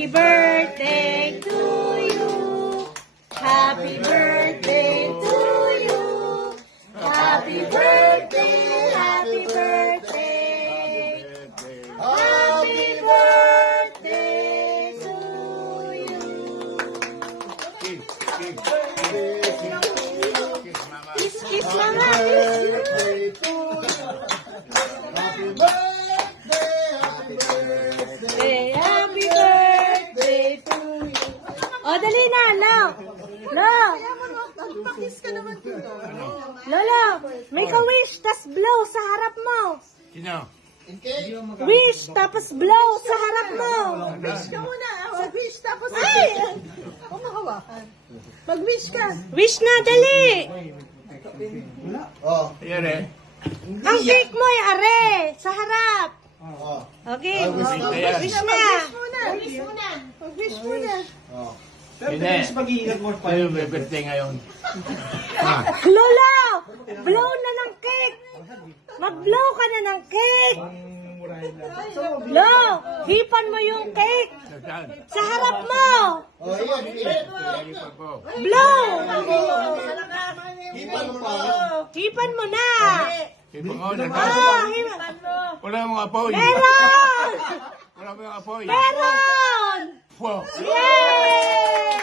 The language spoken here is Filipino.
Happy birthday to you. Happy birthday to you. Happy birthday, happy birthday. Happy birthday to you. Kiss mama. Happy birthday to you. O, dali na, Lo. Pakis ka naman dito. Lolo, make a wish, tas blow sa harap mo. Sino? Wish, tapos blow sa harap mo. Wish ka muna. Mag-wish tapos Ay! Huwag makawakan. Mag-wish ka. Wish na, dali. Ayan eh. Ang cake mo ay are, sa harap. Okay, Ayan. wish na. Wish muna. Mag-wish muna. Hindi. Sa'yo may birthday ngayon. Lolo, blow na ng cake. Mag-blow ka na ng cake. Lo, hipan mo yung cake. Saan? Sa harap mo. Ready pa po. Blow. Hipan mo. Hipan mo na. Tipo ko, Hipan. wala mong apoy. Meron. Wala mong apoy. Meron. Wow. Yay!